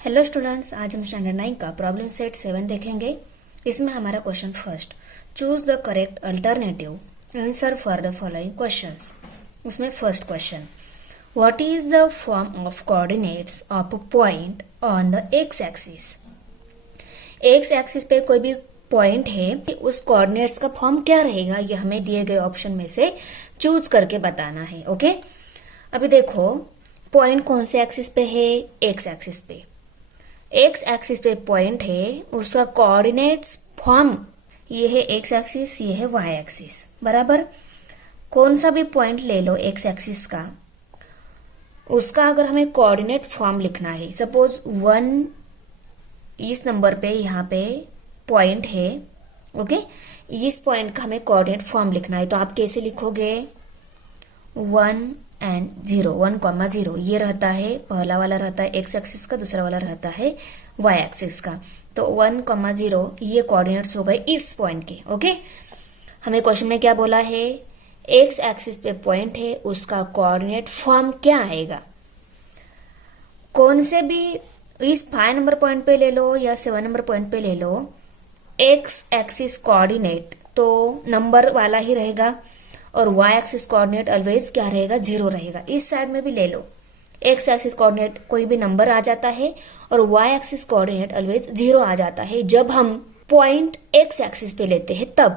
Hello students, आज हम standard 9 का प्रॉब्लम सेट 7 देखेंगे। इसमें हमारा question first, choose the correct alternative answer for the following questions. उसमें first question, what is the form of coordinates of a point on the x axis. X axis पे कोई भी point है, उस coordinates का फॉर्म क्या रहेगा, ये हमें दिए गए ऑप्शन में से चूज करके बताना है। ओके, अभी देखो पॉइंट कौन से एक्सिस पे है, एक्स एक्सिस पे। एक्स एक्सिस पे पॉइंट है, उसका कोऑर्डिनेट्स फॉर्म ये है एक्स एक्सिस, ये है वाई एक्सिस, बराबर। कौन सा भी पॉइंट ले लो एक्स एक्सिस का, उसका अगर हमें कोऑर्डिनेट फॉर्म लिखना है, सपोज 1 इस नंबर पे यहाँ पे पॉइंट है, ओके, इस पॉइंट का हमें कोऑर्डिनेट फॉर्म लिखना है, तो आप कैसे लिखोगे, 1 एंड 0, 1,0 ये रहता है, पहला वाला रहता है एक्स एक्सिस का, दूसरा वाला रहता है वाई एक्सिस का। तो 1,0 ये कोऑर्डिनेट्स हो गए इस पॉइंट के। ओके, हमें क्वेश्चन में क्या बोला है, एक्स एक्सिस पे पॉइंट है, उसका कोऑर्डिनेट फॉर्म क्या आएगा। कौन से भी इस 5 नंबर पॉइंट पे ले लो या 7 नंबर पॉइंट पे ले लो, एक्स एक्सिस कोऑर्डिनेट तो नंबर वाला ही रहेगा, और वाई एक्सिस कोऑर्डिनेट ऑलवेज क्या रहेगा, 0 रहेगा। इस साइड में भी ले लो, एक्स एक्सिस कोऑर्डिनेट कोई भी नंबर आ जाता है और वाई एक्सिस कोऑर्डिनेट ऑलवेज 0 आ जाता है जब हम पॉइंट एक्स एक्सिस पे लेते हैं। तब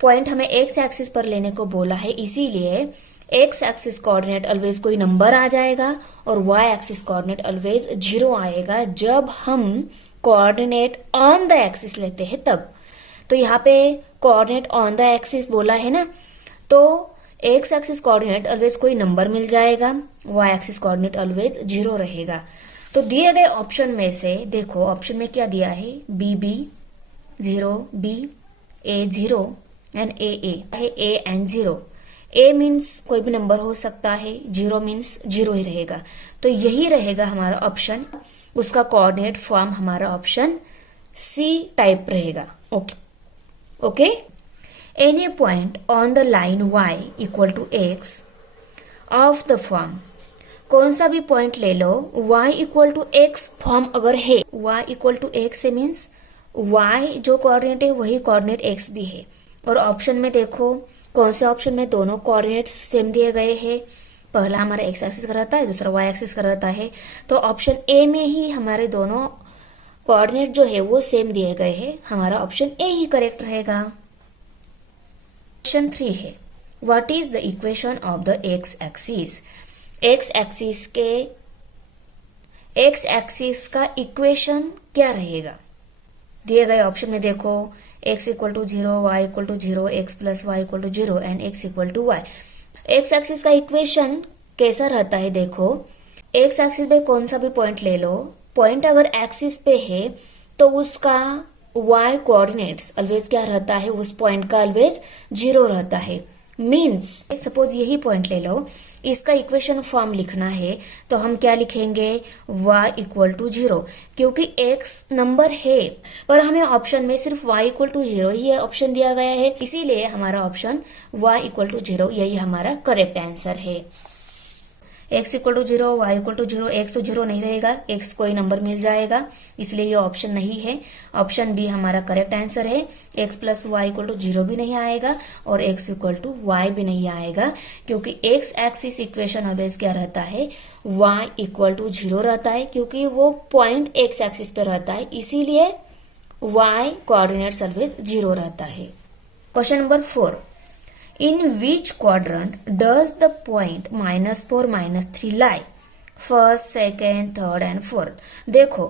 पॉइंट हमें एक्स एक्सिस पर लेने को बोला है, इसीलिए एक्स एक्सिस कोऑर्डिनेट ऑलवेज कोई नंबर आ जाएगा और वाई एक्सिस कोऑर्डिनेट ऑलवेज 0 आएगा जब हम कोऑर्डिनेट ऑन द एक्सिस लेते हैं तब। तो यहाँ पे कोऑर्डिनेट ऑन द एक्सिस बोला है ना, तो एक्स एक्सिस कोऑर्डिनेट ऑलवेज कोई नंबर मिल जाएगा, वाई एक्सिस कोऑर्डिनेट ऑलवेज 0 रहेगा। तो दिए गए ऑप्शन में से देखो, ऑप्शन में क्या दिया है, B B 0, B A 0 and A है, ए एंड 0। ए मीन्स कोई भी नंबर हो सकता है, 0 मीन्स 0 ही रहेगा। तो यही रहेगा हमारा ऑप्शन, उसका कोऑर्डिनेट फॉर्म हमारा ऑप्शन सी टाइप रहेगा। Okay, any point on the line y equal to x of the form, कौन सा भी पॉइंट ले लो, y equal to x form अगर है, y इक्वल टू एक्स से मीन्स y जो कोऑर्डिनेट है वही कोऑर्डिनेट x भी है। और ऑप्शन में देखो, कौन से ऑप्शन में दोनों कोऑर्डिनेट्स सेम दिए गए हैं, पहला हमारा एक्स एक्सिस का रहता है, दूसरा वाई एक्सिस का रहता है। तो ऑप्शन ए में ही हमारे दोनों कोऑर्डिनेट जो है वो सेम दिए गए हैं, हमारा ऑप्शन ए ही करेक्ट रहेगा। क्वेश्चन 3 है, what is the equation of the x axis. X axis का इक्वेशन क्या रहेगा, दिए गए ऑप्शन में देखो, x equal to 0, y equal to 0, x plus y equal to 0 and x equal to y. X axis का equation कैसा रहता है, देखो एक्स एक्सिस पे कौन सा भी पॉइंट ले लो, पॉइंट अगर एक्सिस पे है तो उसका y कोऑर्डिनेट्स ऑलवेज क्या रहता है, उस पॉइंट का ऑलवेज 0 रहता है। मीन्स सपोज यही पॉइंट ले लो, इसका इक्वेशन फॉर्म लिखना है तो हम क्या लिखेंगे, y इक्वल टू 0, क्योंकि x नंबर है पर हमें ऑप्शन में सिर्फ y इक्वल टू 0 ही ऑप्शन दिया गया है, इसीलिए हमारा ऑप्शन y इक्वल टू 0 यही हमारा करेक्ट आंसर है। x equal to 0, y equal to 0, x तो 0 नहीं रहेगा, x कोई नंबर मिल जाएगा, इसलिए ये ऑप्शन नहीं है। ऑप्शन बी हमारा करेक्ट आंसर है। x plus y equal to 0 भी नहीं आएगा और x इक्वल टू वाई भी नहीं आएगा, क्योंकि x एक्सिस इक्वेशन ऑलवेज क्या रहता है, y इक्वल टू 0 रहता है, क्योंकि वो पॉइंट x एक्सिस पे रहता है, इसीलिए y कोऑर्डिनेट्स ऑलवेज 0 रहता है। Question number 4, in which quadrant does the point -4, -3 lie? First, second, third and fourth. देखो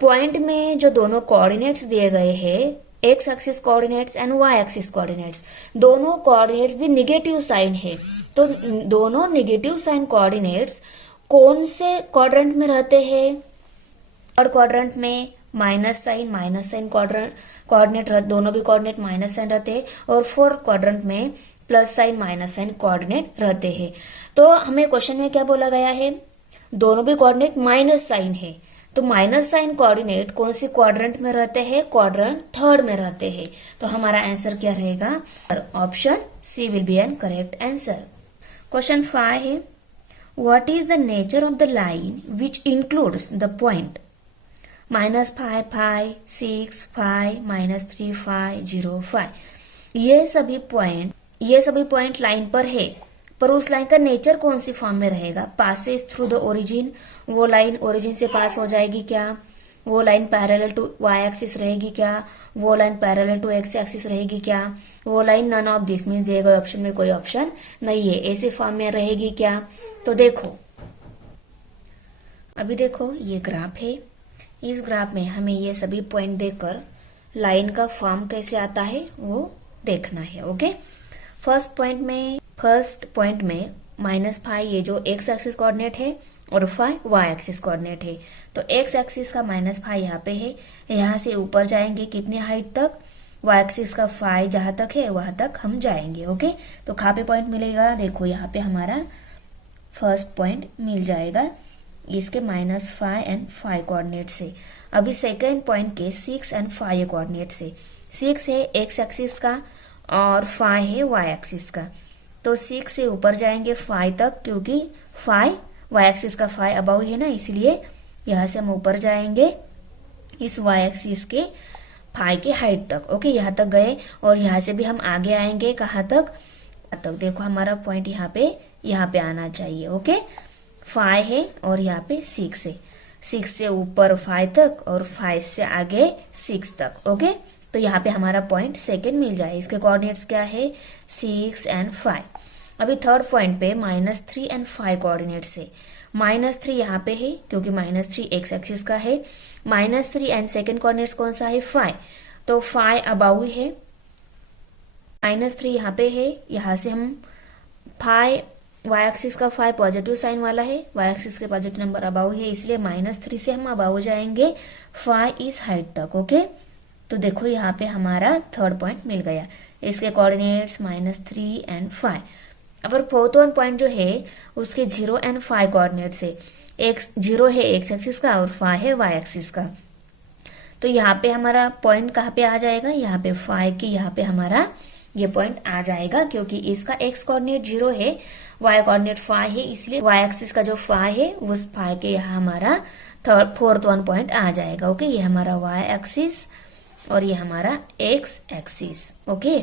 पॉइंट में जो दोनों कोऑर्डिनेट्स दिए गए हैं, x axis coordinates and y axis coordinates, दोनों कोऑर्डिनेट्स भी निगेटिव साइन है। तो दोनों निगेटिव साइन कोऑर्डिनेट्स कौन से क्वाड्रेंट में रहते हैं, थर्ड क्वाड्रेंट में माइनस साइन कोऑर्डिनेट दोनों भी कोऑर्डिनेट माइनस साइन रहते हैं, और फोर्थ क्वाड्रेंट में plus sign minus sign coordinate रहते हैं। तो हमें क्वेश्चन में क्या बोला गया है, दोनों भी कोऑर्डिनेट माइनस साइन है, तो माइनस साइन कोऑर्डिनेट कौन सी क्वाड्रेंट में रहते हैं, क्वाड्रेंट थर्ड में रहते हैं। तो हमारा आंसर क्या रहेगा, option C will be an correct answer. Question 5 है, what is the nature of the line which includes the point -5 5 6 5 -3 5 0 5। ये सभी पॉइंट लाइन पर है, पर उस लाइन का नेचर कौन सी फॉर्म में रहेगा? पासेस थ्रू द ओरिजिन, वो लाइन ओरिजिन से पास हो जाएगी क्या? वो line parallel to y axis रहेगी क्या? वो line parallel to x axis रहेगी क्या? वो line none of this means दिए गए ऑप्शन में कोई ऑप्शन नहीं है, ऐसे फॉर्म में रहेगी क्या? तो देखो, अभी देखो ये ग्राफ है, इस ग्राफ में हमें ये सभी पॉइंट देखकर लाइन का फॉर्म कैसे आता है वो देखना है। ओके, फर्स्ट पॉइंट में -5 ये जो x एक्सिस कोऑर्डिनेट है और 5 y एक्सिस कोऑर्डिनेट है। तो x एक्सिस का -5 यहाँ पे है, यहाँ से ऊपर जाएंगे कितनी हाइट तक? y एक्सिस का 5 जहाँ तक है वहां तक हम जाएंगे। ओके, तो कहाँ पे पॉइंट मिलेगा? देखो यहाँ पे हमारा फर्स्ट पॉइंट मिल जाएगा इसके -5 एंड 5 कोऑर्डिनेट से। अभी सेकेंड पॉइंट के 6 एंड 5 कोऑर्डिनेट से, 6 है x एक्सिस का और 5 है y एक्सिस का। तो 6 से ऊपर जाएंगे 5 तक, क्योंकि 5 y एक्सिस का 5 अबव है ना, इसलिए यहाँ से हम ऊपर जाएंगे इस y एक्सिस के 5 के हाइट तक। ओके, यहाँ तक गए और यहाँ से भी हम आगे आएंगे कहाँ तक? देखो हमारा पॉइंट यहाँ पे आना चाहिए। ओके, 5 है और यहाँ पे 6 है, 6 से ऊपर 5 तक और 5 से आगे 6 तक। ओके, तो यहाँ पे हमारा पॉइंट सेकेंड मिल जाए। इसके कोऑर्डिनेट्स क्या है? 6 एंड 5। अभी थर्ड पॉइंट पे -3 एंड 5 कोऑर्डिनेट से, -3 यहाँ पे है क्योंकि -3 x एक्सिस का है, -3 एंड सेकेंड कोऑर्डिनेट्स कौन सा है? 5। तो 5 अबाउ है, -3 यहाँ पे है, यहाँ से हम 5 y एक्सिस का 5 पॉजिटिव साइन वाला है, y एक्सिस के पॉजिटिव नंबर अबाउ है, इसलिए -3 से हम अबाउ जाएंगे 5 इस हाइट तक। ओके, तो देखो यहाँ पे हमारा थर्ड पॉइंट मिल गया, इसके कोऑर्डिनेट्स -3 एंड 5। अब फोर्थ वन पॉइंट जो है उसके 0 एंड 5 कोऑर्डिनेट्स है, 0 है x एक्सिस का और 5 है y एक्सिस का। तो यहाँ पे हमारा पॉइंट कहाँ पे आ जाएगा? यहाँ पे 5 के यहाँ पे हमारा ये पॉइंट आ जाएगा, क्योंकि इसका x कोऑर्डिनेट 0 है, y कोऑर्डिनेट 5 है, इसलिए y एक्सिस का जो 5 है उस 5 के यहाँ हमारा फोर्थ वन पॉइंट आ जाएगा। ओके, ये हमारा y एक्सिस और ये हमारा x एक्सिस। ओके,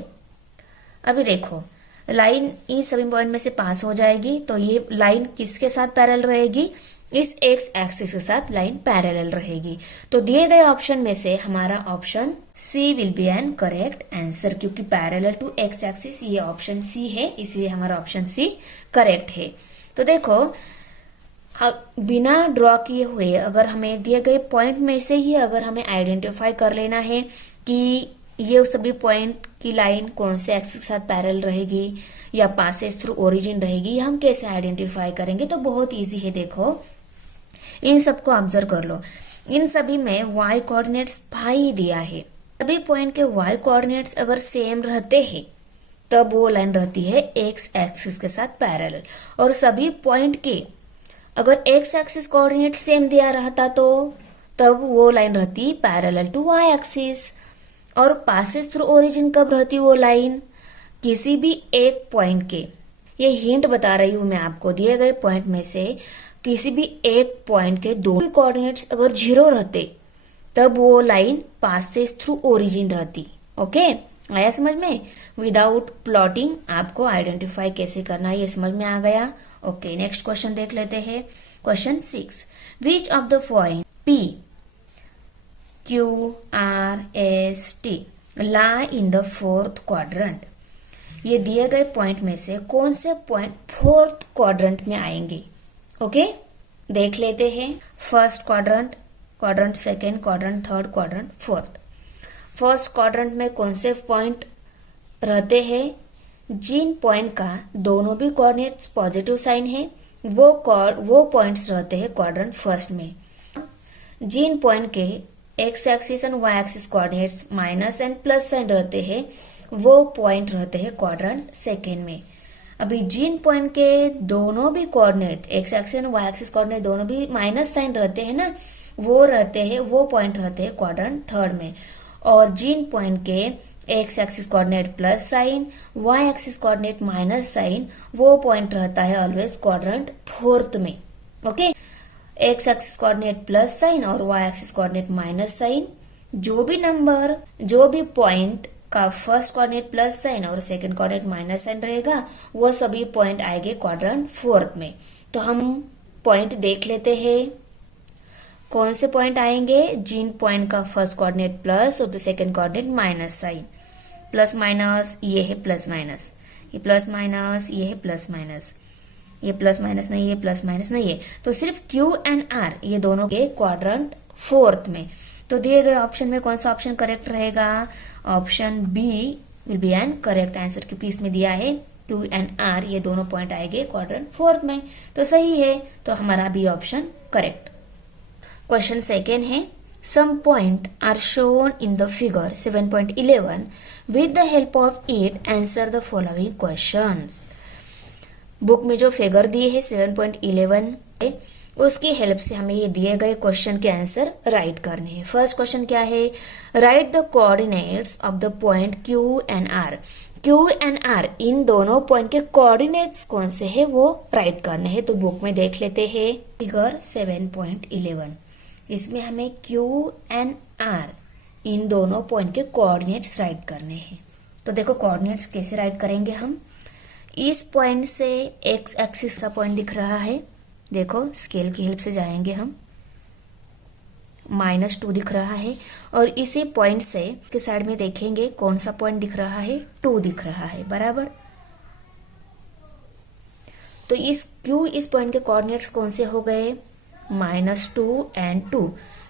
अभी देखो लाइन इन सभी पॉइंट में से पास हो जाएगी, तो ये लाइन किसके साथ पैरेलल रहेगी? इस x एक्सिस के साथ लाइन पैरेलल रहेगी। तो दिए गए ऑप्शन में से हमारा option C will be an correct answer, क्योंकि पैरेलल टू x एक्सिस ये ऑप्शन सी है, इसलिए हमारा ऑप्शन सी करेक्ट है। तो देखो बिना ड्रॉ किए हुए अगर हमें दिए गए पॉइंट में से ही अगर हमें आइडेंटिफाई कर लेना है कि ये सभी पॉइंट की लाइन कौन से एक्सिस के साथ पैरेलल रहेगी या पासेस थ्रू ओरिजिन रहेगी, हम कैसे आइडेंटिफाई करेंगे? तो बहुत इजी है। देखो इन सबको ऑब्जर्व कर लो, इन सभी में y कोऑर्डिनेट्स 5 दिया है, सभी पॉइंट के y कोऑर्डिनेट्स अगर सेम रहते हैं तब वो लाइन रहती है x एक्सिस के साथ पैरेलल, और सभी पॉइंट के अगर x एक्सिस कोऑर्डिनेट सेम दिया रहता तो तब वो लाइन रहती पैरेलल टू y एक्सिस। और पासेस थ्रू ओरिजिन कब रहती वो लाइन? किसी भी एक पॉइंट के, ये हिंट बता रही हूं मैं आपको, दिए गए पॉइंट में से किसी भी एक पॉइंट के दोनों कोऑर्डिनेट्स अगर 0 रहते तब वो लाइन पासेस थ्रू ओरिजिन रहती। ओके, आया समझ में? विदाउट प्लॉटिंग आपको आइडेंटिफाई कैसे करना है ये समझ में आ गया। ओके, नेक्स्ट क्वेश्चन देख लेते हैं। Question 6, which of the point P Q R S T lie in the fourth quadrant? ये दिए गए पॉइंट में से कौन से पॉइंट फोर्थ क्वाड्रेंट में आएंगे? ओके, देख लेते हैं। First quadrant, quadrant second quadrant, third quadrant, fourth. First quadrant में कौन से पॉइंट रहते हैं? जिन पॉइंट का दोनों भी कोऑर्डिनेट्स पॉजिटिव साइन है वो पॉइंट्स रहते हैं क्वाड्रेंट फर्स्ट में। जिन पॉइंट के x axis and y axis coordinates minus and plus sign रहते हैं वो पॉइंट रहते हैं क्वाड्रेंट सेकेंड में। अभी जिन पॉइंट के दोनों भी coordinate x axis and y axis coordinate दोनों भी माइनस साइन रहते हैं ना, वो पॉइंट रहते हैं क्वाड्रेंट थर्ड में। और जिन पॉइंट के X axis coordinate plus sign, Y axis coordinate minus sign, वो पॉइंट रहता है ऑलवेज क्वाड्रेंट फोर्थ में। Okay, X axis coordinate plus sign और Y axis coordinate minus sign, जो भी पॉइंट का फर्स्ट कोऑर्डिनेट प्लस साइन और सेकंड कोऑर्डिनेट माइनस साइन रहेगा, वो सभी पॉइंट आएंगे क्वाड्रेंट फोर्थ में। तो हम पॉइंट देख लेते हैं, कौन से पॉइंट आएंगे, जिन पॉइंट का फर्स्ट कोऑर्डिनेट प्लस और second coordinate minus sign. Plus minus ये है प्लस माइनस, ये प्लस माइनस ये है प्लस माइनस, ये प्लस माइनस नहीं, ये प्लस माइनस नहीं है, तो सिर्फ क्यू एंड आर ये दोनों के क्वाड्रेंट फोर्थ में। तो दिए गए ऑप्शन में कौन सा ऑप्शन करेक्ट रहेगा, option B will be an correct answer, क्योंकि इसमें दिया है क्यू एंड आर ये दोनों पॉइंट आएंगे क्वाड्रेंट फोर्थ में, तो सही है, तो हमारा B option correct. Question second है, some points are shown in the figure 7.11 with the help of it answer the following questions. Book में जो फिगर दी है 7.11 है, उसकी हेल्प से हमें ये दिए गए क्वेश्चन के आंसर राइट करने हैं। फर्स्ट क्वेश्चन क्या है, write the coordinates of the point Q and R. Q and R इन दोनों पॉइंट के कोऑर्डिनेट्स कौन से हैं वो राइट करने हैं। तो बुक में देख लेते हैं फिगर 7.11, इसमें हमें क्यू एंड आर इन दोनों पॉइंट के कोऑर्डिनेट्स राइट करने हैं। तो देखो कोऑर्डिनेट्स कैसे राइट करेंगे हम, इस पॉइंट से एक्स एक्सिस का पॉइंट दिख रहा है, देखो स्केल की हेल्प से जाएंगे हम, -2 दिख रहा है, और इसी पॉइंट से के साइड में देखेंगे कौन सा पॉइंट दिख रहा है, 2 दिख रहा है, बराबर। तो इस पॉइंट के कोऑर्डिनेट्स कौन से हो गए, -2 एंड 2,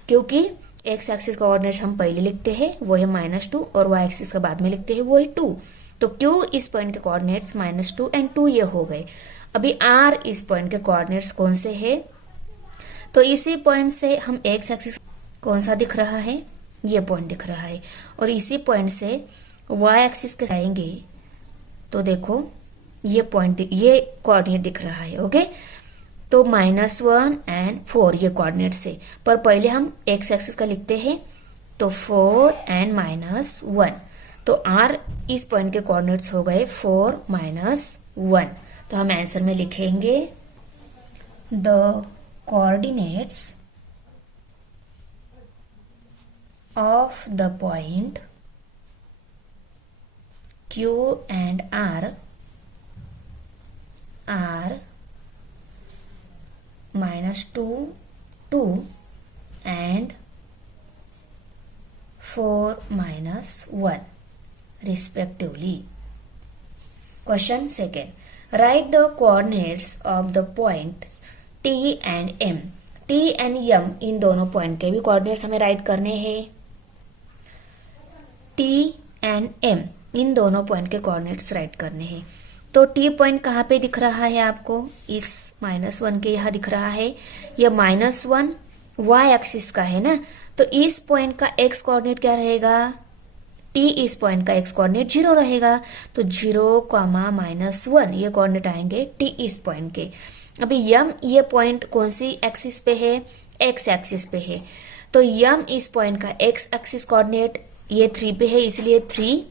क्योंकि एक्स एक्सिस का कोऑर्डिनेट्स हम पहले लिखते हैं वो है -2 और वाई एक्सिस का बाद में लिखते हैं वो है 2। तो क्यू इस पॉइंट के कोऑर्डिनेट्स -2 एंड 2 ये हो गए। अभी आर इस पॉइंट के कोऑर्डिनेट्स कौन से है, तो इसी पॉइंट से हम एक्स एक्सिस कौन सा दिख रहा है, ये पॉइंट दिख रहा है, और इसी पॉइंट से वाई एक्सिस के जाएंगे तो देखो ये पॉइंट ये कोऑर्डिनेट दिख रहा है। ओके, तो -1 एंड 4 ये कोऑर्डिनेट से, पर पहले हम एक्स एक्सिस का लिखते हैं, तो 4 एंड -1, तो आर इस पॉइंट के कोऑर्डिनेट्स हो गए 4 -1। तो हम आंसर में लिखेंगे the coordinates of the point Q and R are -2, 2 and 4 -1 respectively. Question second. Write the coordinates of the points T and M. T and M इन दोनों पॉइंट के भी कोऑर्डिनेट्स हमें राइट करने हैं। T and M इन दोनों point के coordinates right करने हैं। तो T पॉइंट कहाँ पे दिख रहा है आपको, इस -1 के यहाँ दिख रहा है, यह -1 y एक्सिस का है ना, तो इस पॉइंट का x कोऑर्डिनेट क्या रहेगा, T इस पॉइंट का x कोऑर्डिनेट 0 रहेगा, तो 0, -1 ये कोऑर्डिनेट आएंगे T इस पॉइंट के। अभी यम ये पॉइंट कौन सी एक्सिस पे है, x एक्सिस पे है, तो यम इस पॉइंट का x एक्सिस कोऑर्डिनेट ये 3 पे है, इसलिए 3,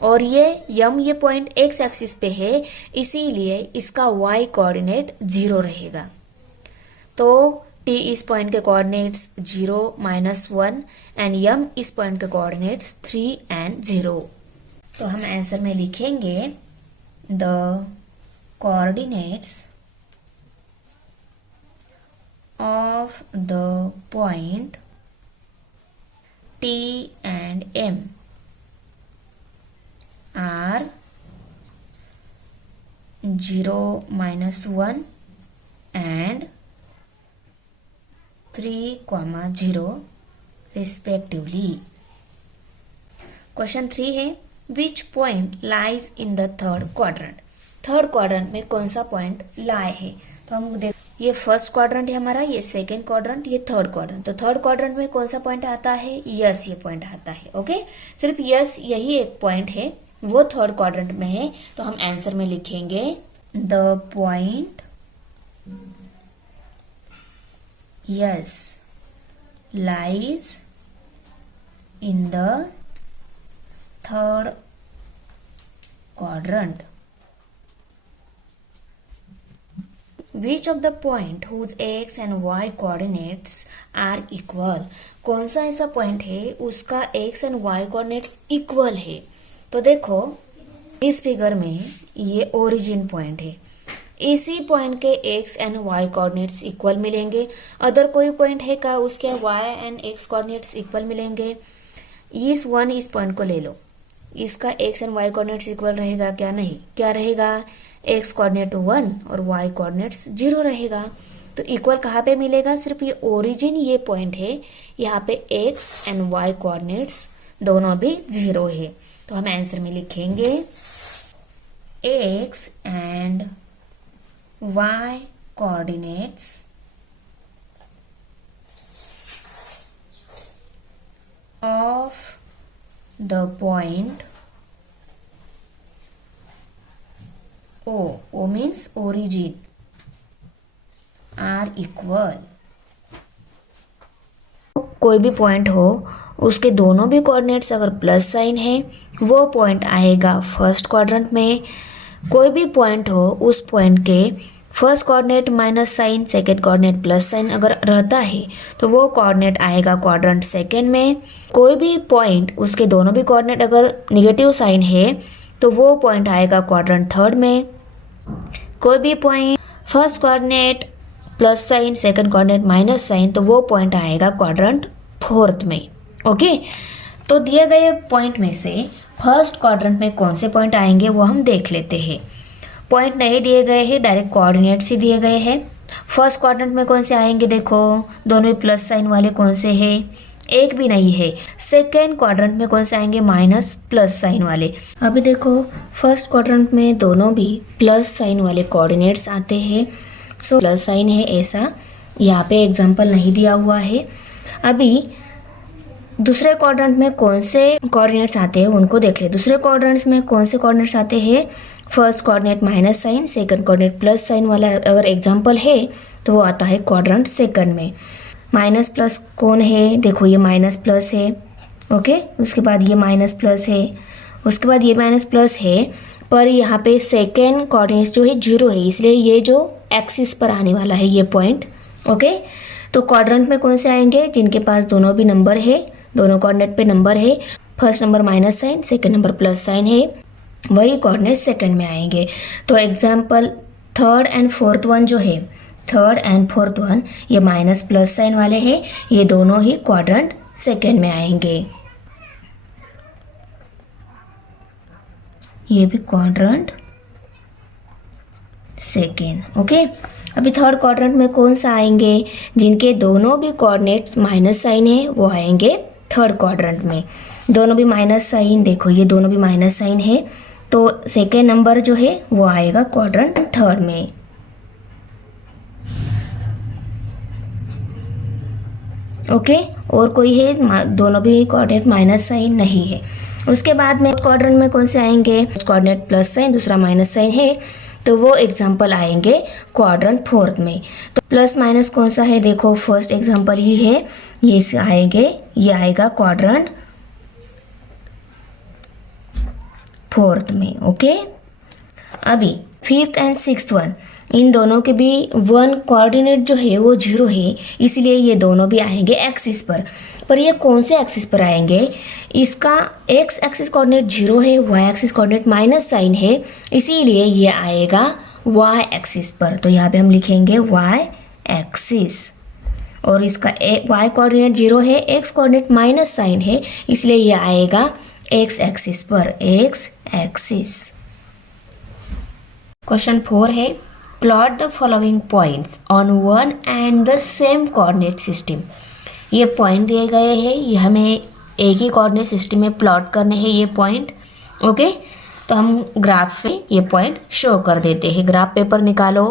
और ये पॉइंट x एक्सिस पे है, इसीलिए इसका y कोऑर्डिनेट 0 रहेगा। तो T इस पॉइंट के कोऑर्डिनेट्स 0, -1 एंड m इस पॉइंट के कोऑर्डिनेट्स 3 एंड 0। तो हम आंसर में लिखेंगे the coordinates of the point T and M are 0, -1 and 3, 0 respectively. Question 3 है, which point lies in the third quadrant? Third quadrant में कौन सा पॉइंट लाए है, तो हम देख, ये फर्स्ट क्वाड्रेंट है हमारा, ये सेकंड क्वाड्रेंट, ये थर्ड क्वाड्रेंट। तो थर्ड क्वाड्रेंट में कौन सा पॉइंट आता है, यस ये पॉइंट आता है। ओके, सिर्फ यस यही एक पॉइंट है, वो थर्ड क्वाड्रेंट में है, तो हम आंसर में लिखेंगे the point yes lies in the third quadrant, which of the point whose x and y coordinates are equal, कौन सा ऐसा पॉइंट है उसका x and y coordinates equal है। तो देखो इस फिगर में ये ओरिजिन पॉइंट है, इसी पॉइंट के x and y coordinates equal मिलेंगे। अदर कोई पॉइंट है का उसके y and x coordinates equal मिलेंगे। इस पॉइंट को ले लो, इसका x and y coordinates equal रहेगा क्या? नहीं। क्या रहेगा? एक्स कोऑर्डिनेट 1 और वाई कोऑर्डिनेट्स 0 रहेगा। तो इक्वल कहाँ पे मिलेगा? सिर्फ ये ओरिजिन ये पॉइंट है, यहाँ पे एक्स एंड वाई कोऑर्डिनेट्स दोनों भी 0 है। तो हम आंसर में लिखेंगे x and y coordinates of the point O means origin are equal। कोई भी पॉइंट हो उसके दोनों भी कोऑर्डिनेट्स अगर प्लस साइन है वो पॉइंट आएगा फर्स्ट क्वाड्रेंट में। कोई भी पॉइंट हो उस पॉइंट के first coordinate minus sign, second coordinate plus sign अगर रहता है तो वो कोऑर्डिनेट आएगा क्वाड्रेंट सेकेंड में। कोई भी पॉइंट उसके दोनों भी कोऑर्डिनेट अगर निगेटिव साइन है तो वो पॉइंट आएगा क्वाड्रेंट थर्ड में। कोई भी point first coordinate plus sign, second coordinate minus sign तो वो पॉइंट आएगा क्वाड्रेंट फोर्थ में। ओके, तो दिए गए पॉइंट में से फर्स्ट क्वाड्रेंट में कौन से पॉइंट आएंगे वो हम देख लेते हैं। पॉइंट नहीं दिए गए हैं, डायरेक्ट कोऑर्डिनेट्स ही दिए गए हैं। फर्स्ट क्वाड्रेंट में कौन से आएंगे? देखो दोनों ही प्लस साइन वाले कौन से हैं? एक भी नहीं है। सेकेंड क्वाड्रेंट में कौन से आएंगे? माइनस प्लस साइन वाले। अभी देखो फर्स्ट क्वाड्रेंट में दोनों भी प्लस साइन वाले कोऑर्डिनेट्स आते हैं। सो प्लस साइन है ऐसा, यहाँ पे एग्जाम्पल नहीं दिया हुआ है। अभी दूसरे क्वाड्रेंट में कौन से कोऑर्डिनेट्स आते हैं उनको देख ले। दूसरे क्वाड्रेंट्स में कौन से कोऑर्डिनेट्स आते हैं? First coordinate minus sign, second coordinate plus sign वाला अगर एग्जांपल है तो वो आता है क्वाड्रेंट सेकंड में। माइनस प्लस कौन है? देखो ये माइनस प्लस है। ओके, उसके बाद ये माइनस प्लस है, उसके बाद ये माइनस प्लस है, पर यहाँ पे सेकेंड कोऑर्डिनेट्स जो है 0 है, इसलिए ये जो एक्सिस पर आने वाला है ये पॉइंट। ओके, तो क्वाड्रेंट में कौन से आएंगे? जिनके पास दोनों भी नंबर है, दोनों कोऑर्डिनेट पे नंबर है, first number minus sign, second number plus sign है, वही कोऑर्डिनेट सेकंड में आएंगे। तो example third and fourth one जो है, थर्ड एंड फोर्थ वन ये माइनस प्लस साइन वाले हैं, ये दोनों ही क्वाड्रेंट सेकंड में आएंगे। ये भी क्वाड्रेंट सेकेंड। ओके, अभी थर्ड क्वाड्रेंट में कौन सा आएंगे? जिनके दोनों भी कोऑर्डिनेट्स माइनस साइन है वो आएंगे थर्ड क्वाड्रेंट में। दोनों भी माइनस साइन, देखो ये दोनों भी माइनस साइन है, तो सेकेंड नंबर जो है वो आएगा क्वाड्रेंट थर्ड में। ओके, और कोई है? दोनों भी कोऑर्डिनेट माइनस साइन नहीं है। उसके बाद में क्वाड्रेंट में कौन से आएंगे? कोऑर्डिनेट प्लस साइन, दूसरा माइनस साइन है, तो वो एग्जाम्पल आएंगे क्वाड्रेंट फोर्थ में। तो प्लस माइनस कौन सा है? देखो फर्स्ट एग्जाम्पल ही है, ये से आएंगे, ये आएगा क्वाड्रेंट फोर्थ में। ओके, अभी फिफ्थ एंड सिक्स्थ वन, इन दोनों के भी वन कोऑर्डिनेट जो है वो 0 है, इसलिए ये दोनों भी आएंगे एक्सिस पर ये कौन से एक्सिस पर आएंगे? इसका एक्स एक्सिस कोऑर्डिनेट 0 है, y axis coordinate minus sign है, इसीलिए ये आएगा वाई एक्सिस पर। तो यहाँ पे हम लिखेंगे वाई एक्सिस, और इसका वाई कोऑर्डिनेट 0 है, एक्स कोऑर्डिनेट माइनस साइन है, इसलिए ये आएगा एक्स एक्सिस पर, एक्स एक्सिस। क्वेश्चन 4 है, plot the following points on one and the same coordinate system. ये पॉइंट दिए गए हैं, ये हमें एक ही कोऑर्डिनेट सिस्टम में प्लॉट करने हैं ये पॉइंट। ओके, तो हम ग्राफ पे ये पॉइंट शो कर देते हैं। ग्राफ पेपर निकालो।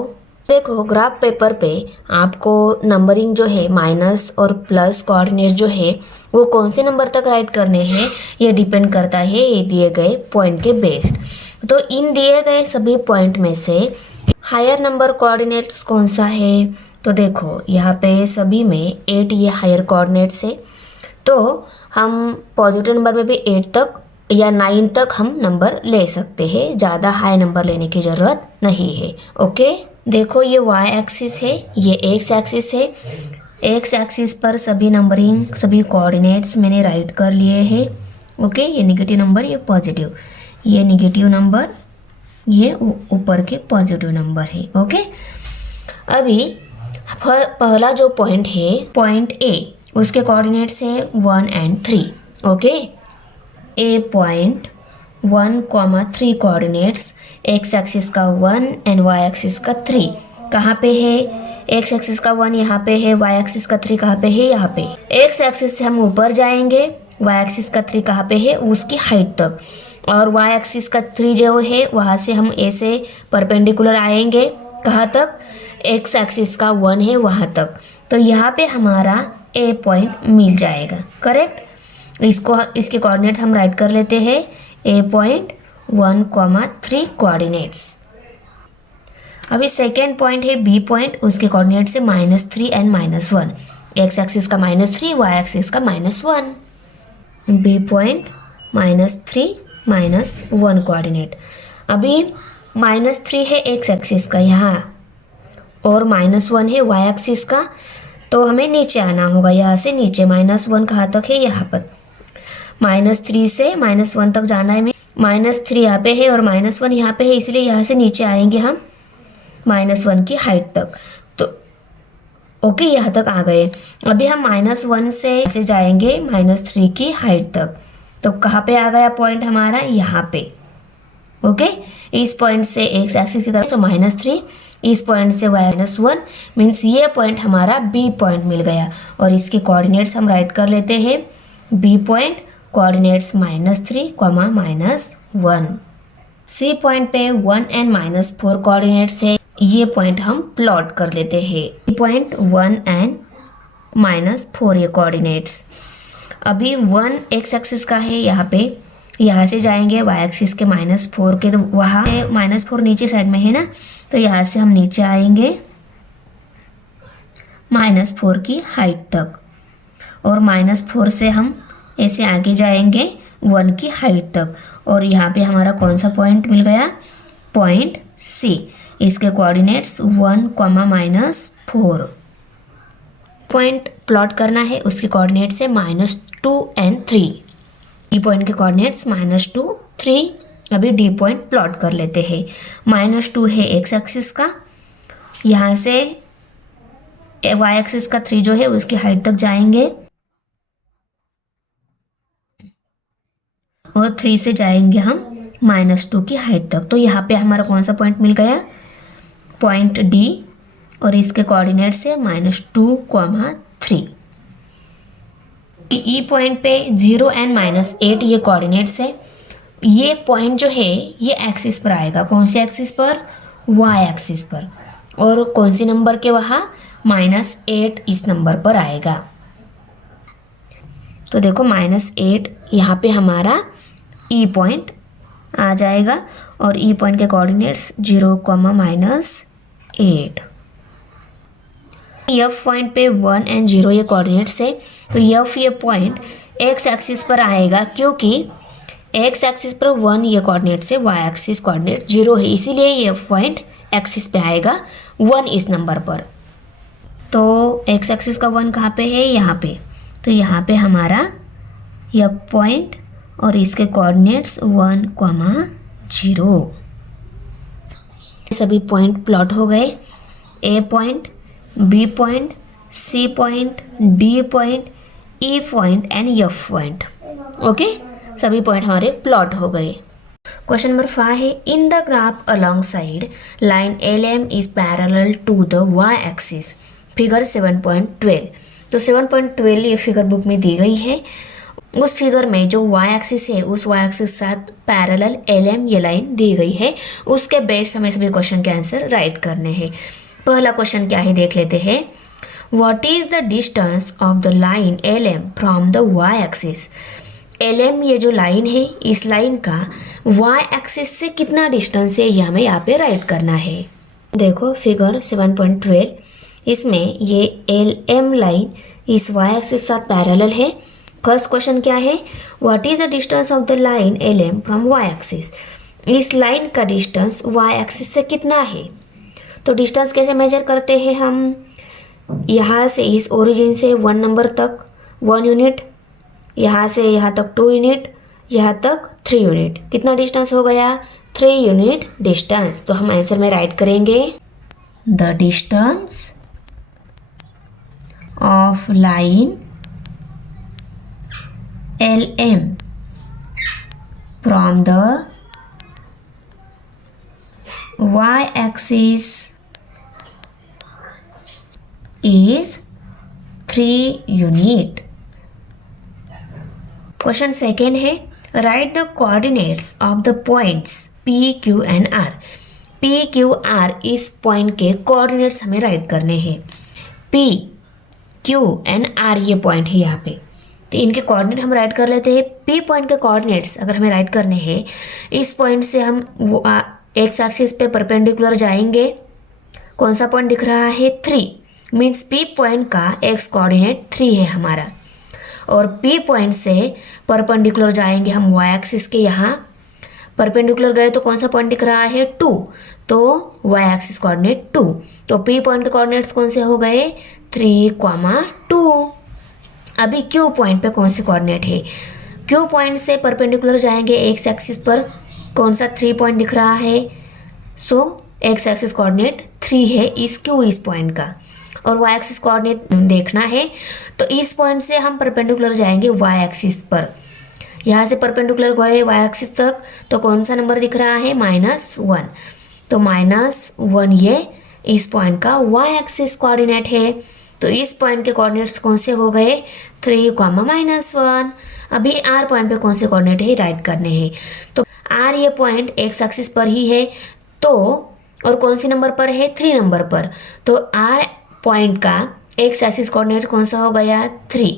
देखो ग्राफ पेपर पे आपको नंबरिंग जो है माइनस और प्लस कोऑर्डिनेट जो है वो कौन से नंबर तक राइट करने हैं ये डिपेंड करता है ये दिए गए पॉइंट के बेस्ड। तो इन दिए गए सभी पॉइंट में से हायर नंबर कोऑर्डिनेट्स कौन सा है? तो देखो यहाँ पे सभी में 8 ये हायर कोऑर्डिनेट्स है, तो हम पॉजिटिव नंबर में भी 8 तक या 9 तक हम नंबर ले सकते हैं, ज़्यादा हाई नंबर लेने की ज़रूरत नहीं है। ओके, देखो ये y एक्सिस है, ये x एक्सिस है। x एक्सिस पर सभी नंबरिंग, सभी कोऑर्डिनेट्स मैंने राइट कर लिए हैं। ओके, ये नेगेटिव नंबर, ये पॉजिटिव, ये नेगेटिव नंबर, ये ऊपर के पॉजिटिव नंबर है। ओके, अभी पहला जो पॉइंट है, पॉइंट A, उसके कोऑर्डिनेट्स है 1 and 3। Okay, A point 1, 3 coordinates, x axis का 1 एंड y एक्सिस का 3 कहाँ पे है? x एक्सिस का 1 यहाँ पे है, y एक्सिस का 3 कहाँ पे है? यहाँ पे। x एक्सिस से हम ऊपर जाएंगे, y एक्सिस का 3 कहाँ पे है? उसकी हाइट तक, और y एक्सिस का 3 जो है वहाँ से हम ऐसे परपेंडिकुलर आएंगे, कहाँ तक? x एक्सिस का 1 है वहाँ तक। तो यहाँ पे हमारा A पॉइंट मिल जाएगा, करेक्ट। इसके कोऑर्डिनेट हम राइट कर लेते हैं, A पॉइंट 1, 3 कोऑर्डिनेट्स। अभी सेकेंड पॉइंट है B पॉइंट, उसके कोऑर्डिनेट से -3 एंड -1, x एक्सिस का -3, y एक्सिस का -1। B point -3 -1 coordinate. अभी -3 है x एक्सिस का यहाँ, और -1 है y एक्सिस का, तो हमें नीचे आना होगा, यहाँ से नीचे। -1 कहाँ तक है? यहाँ पर। -3 से -1 तक जाना है। -3 यहाँ पे है और -1 यहाँ पे है, इसलिए यहाँ से नीचे आएंगे हम -1 की हाइट तक। तो ओके, यहाँ तक आ गए। अभी हम -1 से जाएंगे -3 की हाइट तक। तो कहाँ पे आ गया पॉइंट हमारा? यहाँ पे। ओके, इस पॉइंट से x एक्सिस की तरफ तो -3, इस पॉइंट से y-1, मीन्स ये पॉइंट हमारा B पॉइंट मिल गया। और इसके कोऑर्डिनेट्स हम राइट कर लेते हैं, B point coordinates -3, -1। C point पे 1 and -4 कोऑर्डिनेट्स है, ये पॉइंट हम प्लॉट कर लेते हैं। B पॉइंट 1 and -4 ये कोऑर्डिनेट्स। अभी 1 x एक्सिस का है यहाँ पे, यहाँ से जाएंगे y एक्सिस के -4 के, तो वहाँ -4 नीचे साइड में है ना, तो यहाँ से हम नीचे आएंगे -4 की हाइट तक, और -4 से हम ऐसे आगे जाएंगे 1 की हाइट तक। और यहाँ पे हमारा कौन सा पॉइंट मिल गया? Point C। इसके कोऑर्डिनेट्स 1, -4। पॉइंट प्लॉट करना है, उसके कोऑर्डिनेट्स है -2 and 3। E पॉइंट के कोऑर्डिनेट्स -2, 3। अभी D पॉइंट प्लॉट कर लेते हैं। -2 है x एक्सिस का, यहाँ से y एक्सिस का 3 जो है उसकी हाइट तक जाएंगे, और 3 से जाएंगे हम -2 की हाइट तक। तो यहाँ पे हमारा कौन सा पॉइंट मिल गया? पॉइंट D, और इसके कोऑर्डिनेट्स है -2, 3। E पॉइंट पे 0 and -8 ये कोऑर्डिनेट्स है। ये पॉइंट जो है ये एक्सिस पर आएगा, कौन से एक्सिस पर? y एक्सिस पर। और कौन सी नंबर के वहाँ? -8 इस नंबर पर आएगा। तो देखो -8 यहाँ पे हमारा E पॉइंट आ जाएगा, और E पॉइंट के कोऑर्डिनेट्स 0, -8। F पॉइंट पे 1 and 0 ये कोऑर्डिनेट्स है, तो F ये पॉइंट x एक्सिस पर आएगा, क्योंकि x एक्सिस पर 1 ये कोऑर्डिनेट्स है, y एक्सिस कोऑर्डिनेट 0 है, इसीलिए ये F पॉइंट एक्सिस पे आएगा 1 इस नंबर पर। तो x एक्सिस का 1 कहाँ पे है? यहाँ पे। तो यहाँ पे हमारा F पॉइंट और इसके कोऑर्डिनेट्स 1, 0। सभी पॉइंट प्लॉट हो गए, A point, B point, C point, D point, E point and F point. Okay, सभी पॉइंट हमारे प्लॉट हो गए। क्वेश्चन नंबर 5 है, in the graph alongside line LM is parallel to the y axis, figure 7.12। तो 7.12 ये figure book में दी गई है। उस फिगर में जो y एक्सिस है उस y एक्सिस के साथ पैरेलल LM ये लाइन दी गई है, उसके बेस्ड हमें सभी क्वेश्चन के आंसर राइट करने हैं। पहला क्वेश्चन क्या है देख लेते हैं। What is the distance of the line LM from the y axis. LM ये जो लाइन है, इस लाइन का y एक्सिस से कितना डिस्टेंस है ये हमें यहाँ पे राइट करना है। देखो फिगर 7.12, इसमें ये LM लाइन इस y एक्सिस के साथ पैरेलल है, फर्स्ट क्वेश्चन क्या है, what is the distance of the line L M from y axis. इस लाइन का डिस्टेंस वाई एक्सिस से कितना है। तो डिस्टेंस कैसे मेजर करते हैं हम, यहाँ से इस ओरिजिन से 1 नंबर तक 1 यूनिट, यहाँ से यहाँ तक 2 यूनिट, यहाँ तक 3 यूनिट, कितना डिस्टेंस हो गया 3 यूनिट डिस्टेंस। तो हम आंसर में राइट करेंगे the distance of line L M from the y axis is 3 unit. Question second है, write the coordinates of the points P, Q and R। P, Q, R इस point के coordinates हमें write करने हैं। P, Q and R ये point है यहाँ पे, तो इनके कोऑर्डिनेट हम राइट कर लेते हैं। P पॉइंट के कोऑर्डिनेट्स अगर हमें राइट करने हैं, इस पॉइंट से हम एक्स एक्सिस पे परपेंडिकुलर जाएंगे। कौन सा पॉइंट दिख रहा है 3, मीन्स P पॉइंट का एक्स कोऑर्डिनेट 3 है हमारा। और P पॉइंट से परपेंडिकुलर जाएंगे हम y एक्सिस के, यहाँ परपेंडिकुलर गए तो कौन सा पॉइंट दिख रहा है 2, तो y एक्सिस कोऑर्डिनेट 2। तो P पॉइंट के कोऑर्डिनेट्स कौन से हो गए 3, 2। अभी Q पॉइंट पे कौन से कोऑर्डिनेट है, Q पॉइंट से परपेंडिकुलर जाएंगे एक्स एक्सिस पर, कौन सा 3 पॉइंट दिख रहा है, सो एक्स एक्सिस कोऑर्डिनेट 3 है इस पॉइंट का। और वाई एक्सिस कोऑर्डिनेट देखना है तो इस पॉइंट से हम परपेंडिकुलर जाएंगे वाई एक्सिस पर, यहाँ से परपेंडिकुलर गए वाई एक्सिस तक, तो कौन सा नंबर दिख रहा है -1, तो -1 ये इस पॉइंट का वाई एक्सिस कोऑर्डिनेट है। तो इस पॉइंट के कोऑर्डिनेट्स कौन से हो गए 3, -1। अभी आर पॉइंट पे कौन से कोऑर्डिनेट है राइट करने हैं, तो आर ये पॉइंट एक्स एक्सिस पर ही है, तो और कौन सी नंबर पर है 3 नंबर पर, तो आर पॉइंट का एक्स एक्सिस कोऑर्डिनेट कौन सा हो गया 3।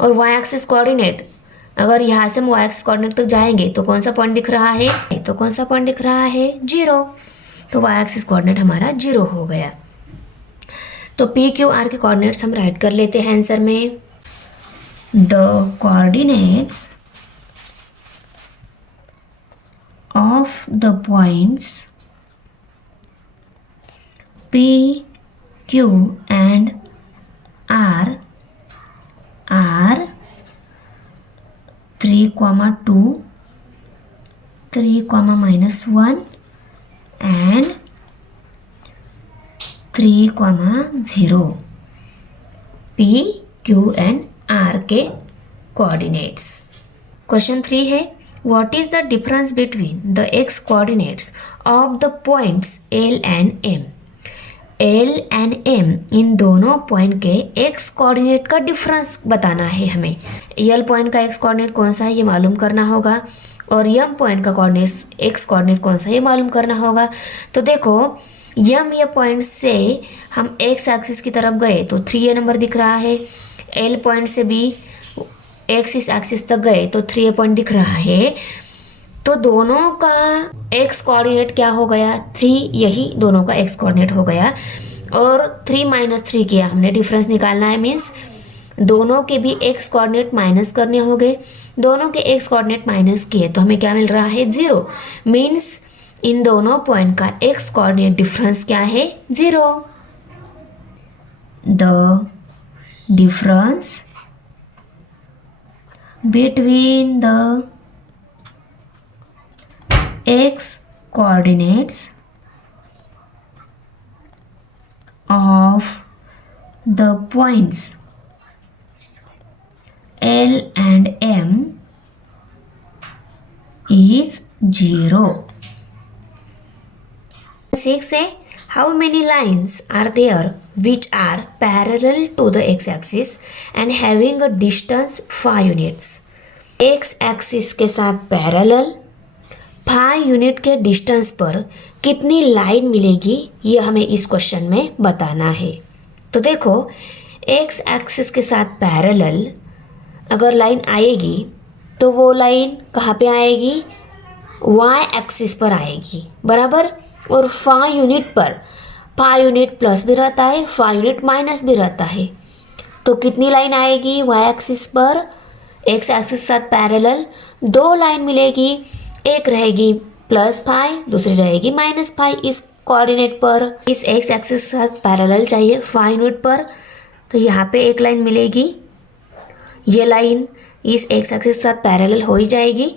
और वाई एक्सिस कोऑर्डिनेट अगर यहाँ से हम वाई एक्सिस कोऑर्डिनेट तक जाएंगे तो कौन सा पॉइंट दिख रहा है, तो कौन सा पॉइंट दिख रहा है 0, तो वाई एक्सिस कोऑर्डिनेट हमारा 0 हो गया। तो P, Q, R के कोऑर्डिनेट्स हम राइट कर लेते हैं आंसर में। The coordinates of the points P, Q and R are 3, 2, 3, -1 and 3, 0। P, Q and R के कोऑर्डिनेट्स। क्वेश्चन 3 है, what is the difference between the x coordinates of the points L and M। L and M इन दोनों point के x coordinate का difference बताना है हमें। L point का x coordinate कौन सा है ये मालूम करना होगा, और M पॉइंट का कोऑर्डिनेट एक्स कोऑर्डिनेट कौन सा है ये मालूम करना होगा। तो देखो M ये पॉइंट से हम एक्स एक्सिस की तरफ गए तो 3 ये नंबर दिख रहा है, L पॉइंट से भी एक्स इस एक्सिस तक गए तो 3 ये पॉइंट दिख रहा है। तो दोनों का एक्स कोऑर्डिनेट क्या हो गया 3, यही दोनों का एक्स कोऑर्डिनेट हो गया। और 3 - 3 किया हमने, डिफरेंस निकालना है, मीन्स दोनों के भी एक्स कोऑर्डिनेट माइनस करने हो गए, दोनों के एक्स कोऑर्डिनेट माइनस किए तो हमें क्या मिल रहा है 0, मीन्स इन दोनों पॉइंट का एक्स कोऑर्डिनेट डिफरेंस क्या है 0। The difference between the x coordinates of the points L and M is 0। 6 है, how many lines are there which are parallel to the x-axis and having a distance 5 units। x axis के साथ parallel 5 unit के distance पर कितनी line मिलेगी ये हमें इस क्वेश्चन में बताना है। तो देखो एक्स एक्सिस के साथ पैरेलल अगर लाइन आएगी तो वो लाइन कहाँ पे आएगी वाई एक्सिस पर आएगी, बराबर। और 5 यूनिट पर 5 यूनिट प्लस भी रहता है, 5 यूनिट माइनस भी रहता है, तो कितनी लाइन आएगी वाई एक्सिस पर एक्स एक्सिस साथ पैरेलल, दो लाइन मिलेगी, एक रहेगी +5, दूसरी रहेगी -5 इस कोऑर्डिनेट पर। इस एक्स एक्सिस साथ पैरेलल चाहिए 5 यूनिट पर, तो यहाँ पे एक लाइन मिलेगी, ये लाइन इस एक्स एक्सिस साथ पैरेलल हो ही जाएगी,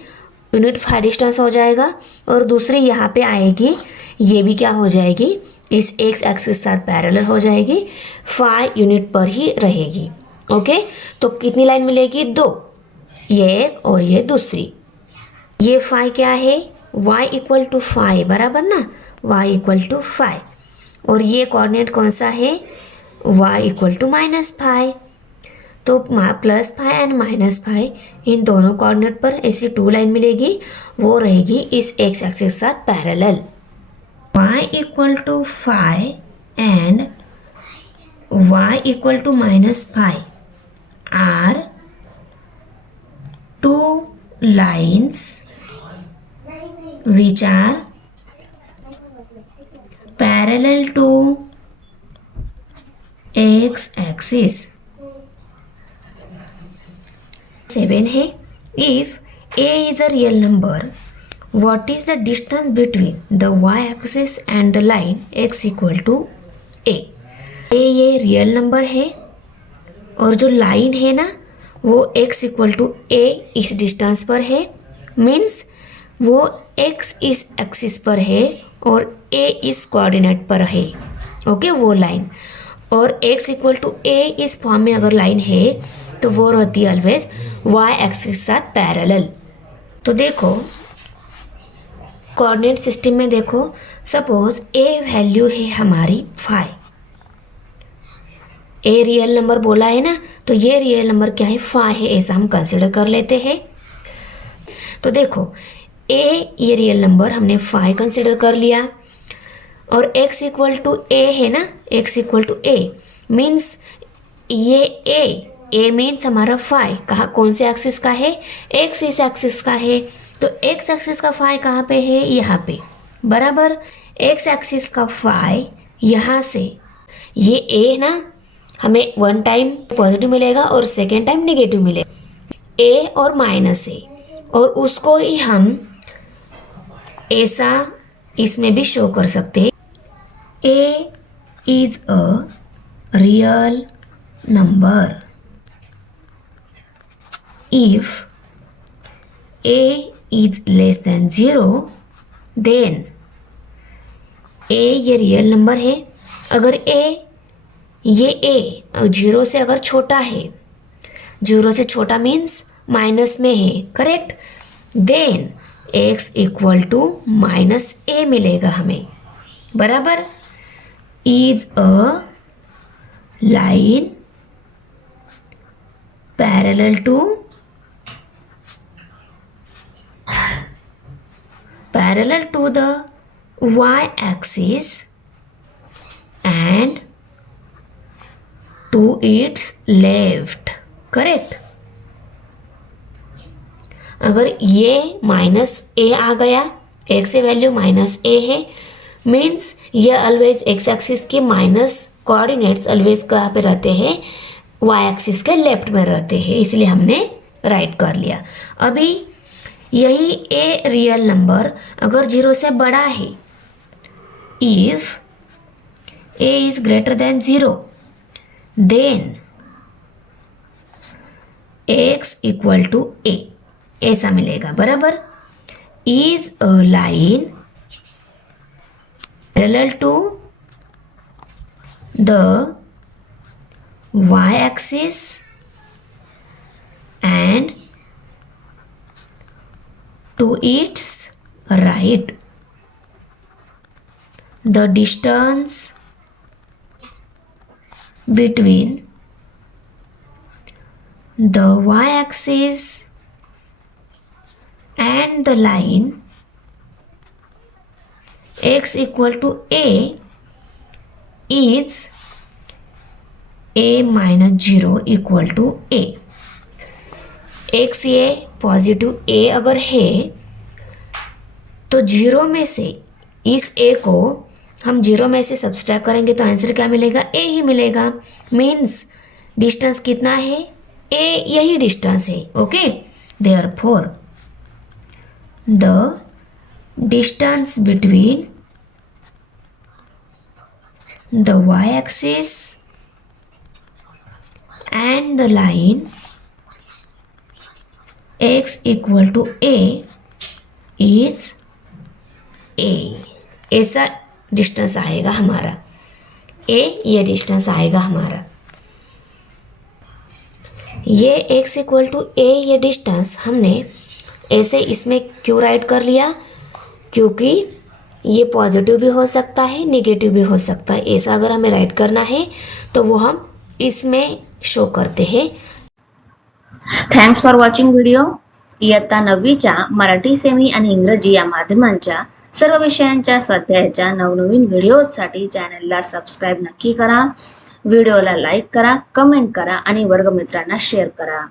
यूनिट 5 डिस्टेंस हो जाएगा, और दूसरी यहाँ पे आएगी, ये भी क्या हो जाएगी, इस एक्स एक्सिस साथ पैरेलल हो जाएगी, 5 यूनिट पर ही रहेगी। ओके, तो कितनी लाइन मिलेगी, 2, ये एक और ये दूसरी। ये 5 क्या है, y इक्वल टू 5 बराबर ना, y इक्वल टू 5, और ये कोऑर्डिनेट कौन सा है, y इक्वल टू -5, तो +5 एंड -5 इन दोनों कोऑर्डिनेट पर ऐसी 2 लाइन मिलेगी, वो रहेगी इस एक्स एक्सिस साथ parallel. y equal to 5 and y equal to -5 are 2 lines which are parallel to x axis। 7 है, if a is a real number, what is the distance between the y axis and the line x equal to a। ये real number है, और जो line है ना वो x equal to a इस distance पर है, मीन्स वो x इस एक्सिस पर है और a इस कोऑर्डिनेट पर है। ओके, वो लाइन, और x इक्वल टू a इस फॉर्म में अगर लाइन है तो वो रहती है ऑलवेज y एक्सिस साथ पैरेलल। तो देखो कोऑर्डिनेट सिस्टम में देखो, सपोज a वैल्यू है हमारी 5, ए रियल नंबर बोला है ना, तो ये रियल नंबर क्या है, 5 है, ऐसा हम कंसिडर कर लेते हैं। तो देखो ए ये रियल नंबर हमने 5 कंसिडर कर लिया, और x इक्वल टू ए है ना, x equal to a means ये a मीन्स हमारा 5 कहाँ, कौन से एक्सिस का है, x इस एक्सिस का है, तो x एक्सिस का 5 कहाँ पे है, यहाँ पे बराबर, x एक्सिस का 5 यहाँ से, ये a ना, हमें 1 टाइम पॉजिटिव मिलेगा और सेकेंड टाइम नेगेटिव मिलेगा, a और -a, और उसको ही हम ऐसा इसमें भी शो कर सकते हैं, a is a real number if a is less than 0, then a ये रियल नंबर है, अगर ये a 0 से अगर छोटा है, 0 से छोटा मीन्स माइनस में है, correct, then x equal to -a मिलेगा हमें, बराबर, is a line parallel to the y axis and to its left, correct. अगर ये -a आ गया, x से वैल्यू -a है, मीन्स ये ऑलवेज x एक्सिस के माइनस कोऑर्डिनेट्स ऑलवेज कहाँ पे रहते हैं, y एक्सिस के लेफ्ट में रहते हैं, इसलिए हमने राइट कर लिया। अभी यही a रियल नंबर अगर 0 से बड़ा है, if a is greater than 0, then x equal to a ऐसा मिलेगा, बराबर, is a line parallel to the y axis and to its right, the distance between the y-axis and the line x equal to a is a minus 0 equal to a। x ये positive a अगर है तो 0 में से इस a को हम 0 में से सब्सट्रैक्ट करेंगे तो आंसर क्या मिलेगा, a ही मिलेगा। मीन्स डिस्टेंस कितना है, ए यही डिस्टेंस है. Okay, therefore the distance between the y-axis and the line x equal to a is a. ऐसा डिस्टेंस आएगा हमारा. a ये डिस्टेंस आएगा हमारा. ये x इक्वल टू a ये डिस्टेंस हमने ऐसे इसमें क्यों राइट कर लिया? क्योंकि ये पॉजिटिव भी हो सकता है, नेगेटिव भी हो सकता है. ऐसा अगर हमें राइट करना है तो वो हम इसमें शो करते हैं. Thanks for watching video. इयत्ता 9वीच्या मराठी सेमी आणि इंग्रजी या माध्यमांच्या सर्व विषयांच्या स्वाध्यायाच्या नवनवीन व्हिडिओसाठी चॅनलला सबस्क्राईब नक्की करा. व्हिडिओला लाईक करा, कमेंट करा आणि वर्गमित्रांना शेअर करा.